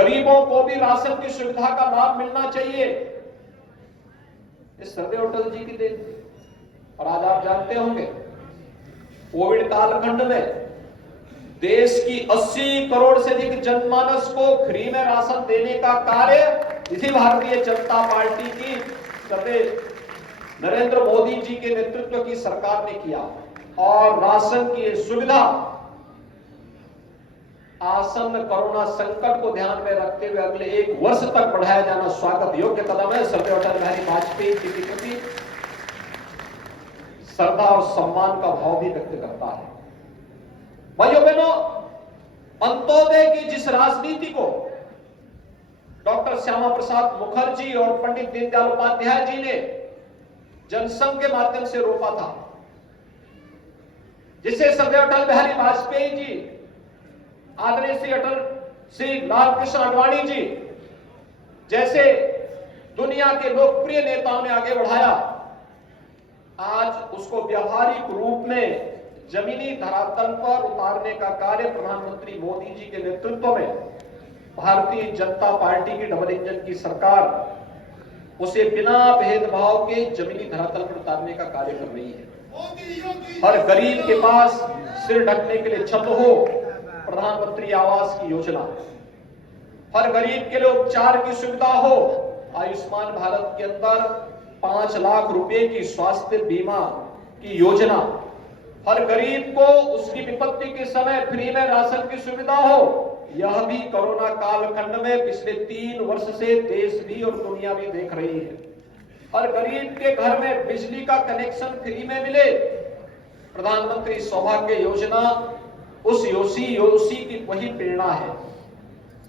गरीबों को भी राशन की सुविधा का लाभ मिलना चाहिए। इस सरदेव अटल जी की देन। और आज आप जानते होंगे कोविड कालखंड में देश की 80 करोड़ से अधिक जनमानस को फ्री में राशन देने का कार्य इसी भारतीय जनता पार्टी की नरेंद्र मोदी जी के नेतृत्व की सरकार ने किया। और राशन की सुविधा आसन्न कोरोना संकट को ध्यान में रखते हुए अगले 1 वर्ष तक बढ़ाया जाना स्वागत योग्य कदम है। सरदेव अटल बिहारी वाजपेयी जी के प्रति श्रद्धा और सम्मान का भाव भी व्यक्त करता है। भाइयों बहनों, अंत्योदय की जिस राजनीति को डॉक्टर श्यामा प्रसाद मुखर्जी और पंडित दीनदयाल उपाध्याय जी ने जनसंघ के माध्यम से रोका था, जिसे सरदेव अटल बिहारी वाजपेयी जी, आदरणीय श्री लाल कृष्ण आडवाणी जी जैसे दुनिया के लोकप्रिय नेताओं ने आगे बढ़ाया, आज उसको व्यावहारिक रूप में जमीनी धरातल पर उतारने का कार्य प्रधानमंत्री मोदी जी के नेतृत्व में भारतीय जनता पार्टी की डबल इंजन की सरकार उसे बिना भेदभाव के जमीनी धरातल पर उतारने का कार्य कर रही है। हर गरीब के पास सिर ढकने के लिए छत हो, प्रधानमंत्री आवास की योजना, हर गरीब के लिए उपचार की सुविधा हो, आयुष्मान भारत के अंदर 5 लाख रुपए की स्वास्थ्य बीमा की योजना, हर गरीब को उसकी विपत्ति के समय फ्री में राशन की सुविधा हो। यह भी कोरोना कालखंड में पिछले 3 वर्ष से देश भी और दुनिया भी देख रही है। हर गरीब के घर में बिजली का कनेक्शन फ्री में मिले। प्रधानमंत्री सौभाग्य योजना उस योशी की वही प्रेरणा है।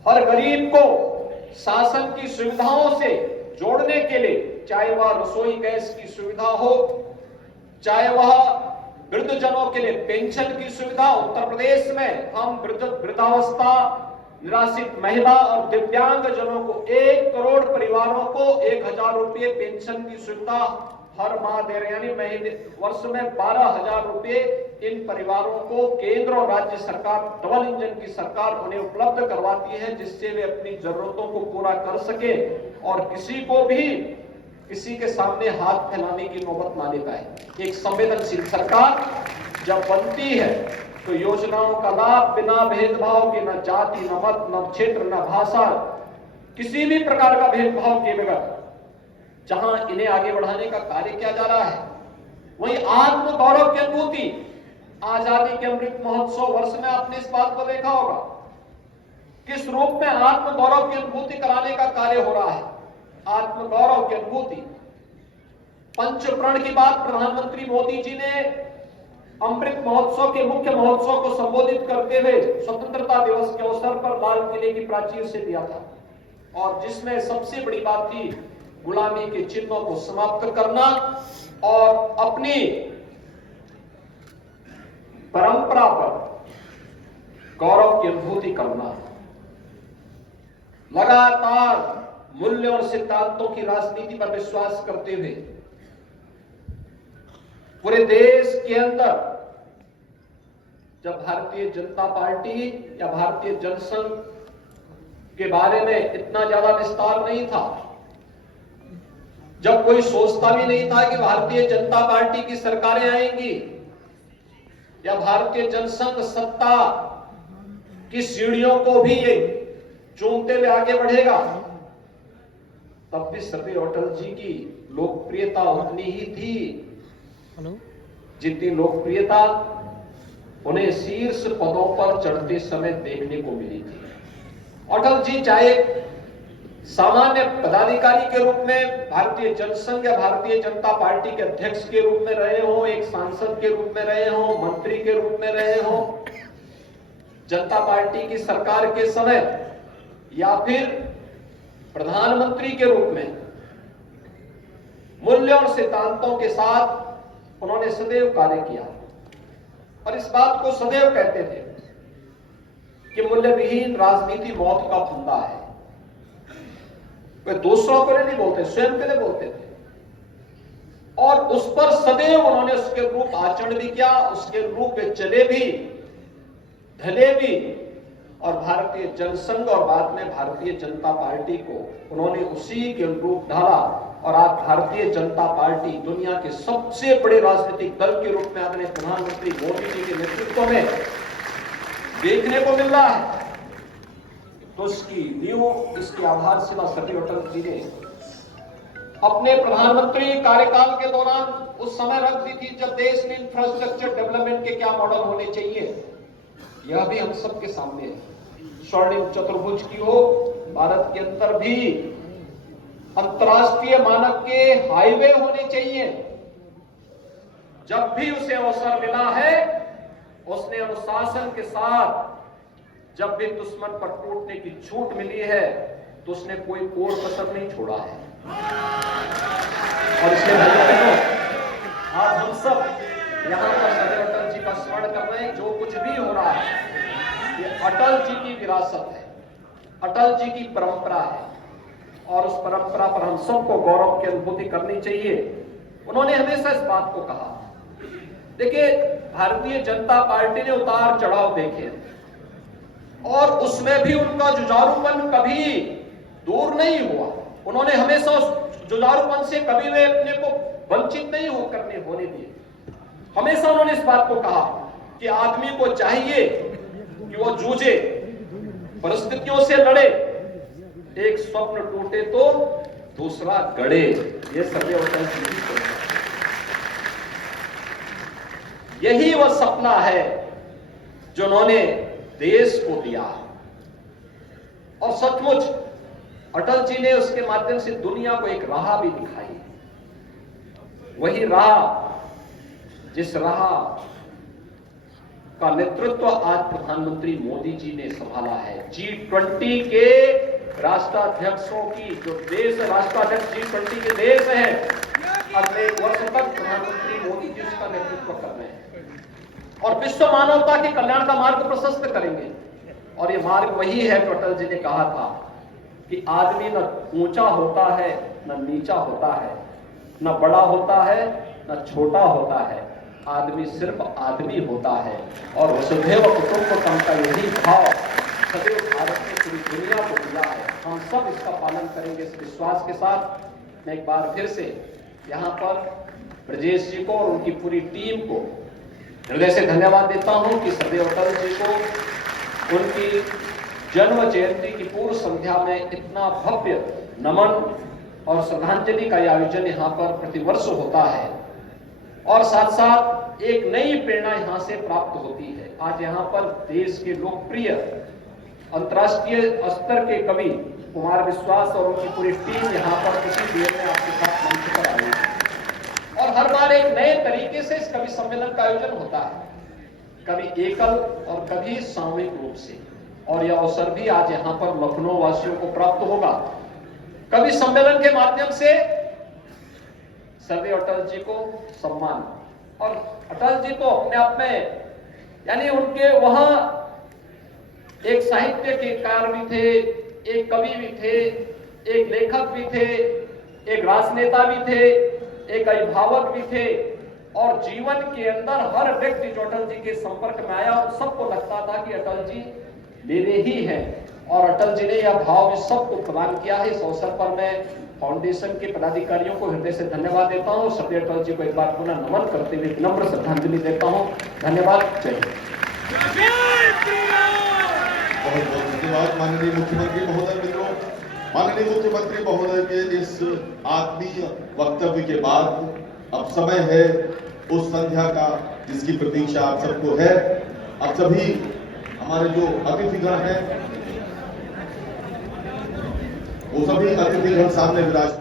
हर गरीब को शासन की सुविधाओं से जोड़ने के लिए, चाहे वह रसोई गैस की सुविधा हो, चाहे वह वृद्धजनों के लिए पेंशन की सुविधा। उत्तर प्रदेश में हम वृद्धावस्था, निराश्रित महिला और दिव्यांग जनों को 1 करोड़ परिवारों को 1000 रुपये पेंशन की सुविधा हर माह दे रहे हैं। यानी महीने वर्ष में 12,000 रुपये इन परिवारों को केंद्र और राज्य सरकार, डबल इंजन की सरकार उन्हें उपलब्ध करवाती है, जिससे वे अपनी जरूरतों को पूरा कर सके और किसी को भी किसी के सामने हाथ फैलाने की नौबत ना ले पाए। एक संवेदनशील सरकार जब बनती है तो योजनाओं का लाभ बिना भेदभाव के, न जाति, न मत, न क्षेत्र, न भाषा, किसी भी प्रकार का भेदभाव के बगैर जहां इन्हें आगे बढ़ाने का कार्य किया जा रहा है, वही आत्म गौरव की अनुभूति। आजादी के अमृत महोत्सव वर्ष में आपने इस बात को देखा होगा किस रूप में आत्म गौरव की अनुभूति कराने का कार्य हो रहा है। आत्म गौरव की अनुभूति, पंच प्रण की बात प्रधानमंत्री मोदी जी ने अमृत महोत्सव के मुख्य महोत्सव को संबोधित करते हुए स्वतंत्रता दिवस के अवसर पर लाल किले की प्राचीर से दिया था, और जिसमें सबसे बड़ी बात थी गुलामी के चिन्हों को समाप्त करना और अपनी परंपरा पर गौरव की अनुभूति करना। लगातार मूल्यों और सिद्धांतों की राजनीति पर विश्वास करते हुए पूरे देश के अंदर जब भारतीय जनता पार्टी या भारतीय जनसंघ के बारे में इतना ज्यादा विस्तार नहीं था, जब कोई सोचता भी नहीं था कि भारतीय जनता पार्टी की सरकारें आएंगी या भारतीय जनसंघ सत्ता की सीढ़ियों को भी ये चूमते हुए आगे बढ़ेगा, तब भी सरदेव अटल जी की लोकप्रियता उतनी ही थी जितनी लोकप्रियता उन्हें शीर्ष पदों पर चढ़ते समय देखने को मिली थी। अटल जी चाहे सामान्य पदाधिकारी के रूप में भारतीय जनसंघ या भारतीय जनता पार्टी के अध्यक्ष के रूप में रहे हो, एक सांसद के रूप में रहे हो, मंत्री के रूप में रहे हो जनता पार्टी की सरकार के समय, या फिर प्रधानमंत्री के रूप में, मूल्यों और सिद्धांतों के साथ उन्होंने सदैव कार्य किया। और इस बात को सदैव कहते थे कि मूल्य विहीन राजनीति मौत का फंदा है। वे दूसरों के लिए नहीं बोलते, स्वयं के लिए बोलते थे, और उस पर सदैव उन्होंने उसके रूप आचरण भी किया, उसके रूप में चले भी, ढले भी, और भारतीय जनसंघ और बाद में भारतीय जनता पार्टी को उन्होंने उसी के अनुरूप ढाला और आज भारतीय जनता पार्टी दुनिया के सबसे बड़े राजनीतिक दल के रूप में आदरणीय प्रधानमंत्री मोदी जी के नेतृत्व में देखने को मिल रहा है। तो इसकी आधारशिला सभी अटल जी ने अपने प्रधानमंत्री कार्यकाल के दौरान उस समय रख दी थी जब देश में इंफ्रास्ट्रक्चर डेवलपमेंट के क्या मॉडल होने चाहिए, यह भी हम सबके सामने है। स्वर्णिम चतुर्भुज की हो, भारत के अंदर भी अंतर्राष्ट्रीय मानक के हाईवे होने चाहिए। जब भी उसे अवसर मिला है उसने अनुशासन के साथ, जब भी दुश्मन पर टूटने की छूट मिली है तो उसने कोई कोर कसर नहीं छोड़ा है। और इसलिए भाइयों बहनों, आज हम सब यहां पर सदैव अटल जी का स्मरण कर रहे हैं। जो कुछ भी हो रहा है ये अटल जी की विरासत है, अटल जी की परंपरा है और उस परंपरा पर हम सबको गौरव की अनुभूति करनी चाहिए। उन्होंने हमेशा इस बात को कहा। देखिए, भारतीय जनता पार्टी ने उतार चढ़ाव देखे और उसमें भी उनका जुझारूपन कभी दूर नहीं हुआ। उन्होंने हमेशा उस जुझारूपन से कभी वे अपने को वंचित नहीं होने दिए। हमेशा उन्होंने इस बात को कहा कि आदमी को चाहिए कि वो जूझे, परिस्थितियों से लड़े, एक स्वप्न टूटे तो दूसरा गढ़े। ये सदैव अटल जी की सोच है। यही वह सपना है जो उन्होंने देश को दिया और सचमुच अटल जी ने उसके माध्यम से दुनिया को एक राह भी दिखाई। वही राह जिस राह का नेतृत्व आज प्रधानमंत्री मोदी जी ने संभाला है। G20 के राष्ट्राध्यक्षों की जो देश राष्ट्राध्यक्ष G20 के देश हैं, अगले वर्ष तक प्रधानमंत्री मोदी जी उसका नेतृत्व कर रहे हैं और विश्व मानवता के कल्याण का मार्ग प्रशस्त करेंगे। और ये मार्ग वही है जो अटल जी ने कहा था कि आदमी न ऊंचा होता है न नीचा होता है, न बड़ा होता है न छोटा होता है, आदमी सिर्फ आदमी होता है। और वसुधैव कुटुंबकम का यही भाव सदैव भारत ने पूरी दुनिया को दिया है। हम सब इसका पालन करेंगे इस विश्वास के साथ। मैं एक बार फिर से यहाँ पर ब्रजेश जी को और उनकी पूरी टीम को हृदय से धन्यवाद देता हूँ कि सदैव अटल जी को उनकी जन्म जयंती की पूर्व संध्या में इतना भव्य नमन और श्रद्धांजलि का आयोजन यहाँ पर प्रतिवर्ष होता है और साथ साथ एक नई प्रेरणा यहाँ से प्राप्त होती है। आज यहाँ पर देश के लोकप्रिय अंतर्राष्ट्रीय स्तर के कवि कुमार विश्वास और उनकी पूरी टीम यहाँ पर किसी देर में आपके साथ मंच पर आई है और हर बार एक नए तरीके से इस कवि सम्मेलन का आयोजन होता है, कभी एकल और कभी सामूहिक रूप से। और यह अवसर भी आज यहाँ पर लखनऊ वासियों को प्राप्त होगा। कवि सम्मेलन के माध्यम से सदैव अटल जी को सम्मान, और अटल जी तो अपने आप में यानी उनके वहां एक साहित्यकार भी थे, एक कवि भी थे, एक लेखक भी थे, एक राजनेता भी थे, एक अभिभावक भी थे और जीवन के अंदर हर व्यक्ति जो अटल जी के संपर्क में आया उन सबको लगता था कि अटल जी मेरे ही हैं और अटल जी ने यह भाव इस सबको प्रदान किया है। इस अवसर पर मैं फाउंडेशन के पदाधिकारियों को हृदय से धन्यवाद देता हूं। सदैव अटल जी को एक बार पुनः नमन करते हुए नम्र श्रद्धांजलि देता हूं। धन्यवाद। जय हिंद। बहुत बहुत धन्यवाद माननीय मुख्यमंत्री महोदय। मित्रों, माननीय मुख्यमंत्री महोदय के इस आत्मीय वक्तव्य के बाद अब समय है उस संध्या का जिसकी प्रतीक्षा आप सबको है। अब सभी हमारे जो अतिथिगण हैं वो सभी अतिथिगण सामने विराजमान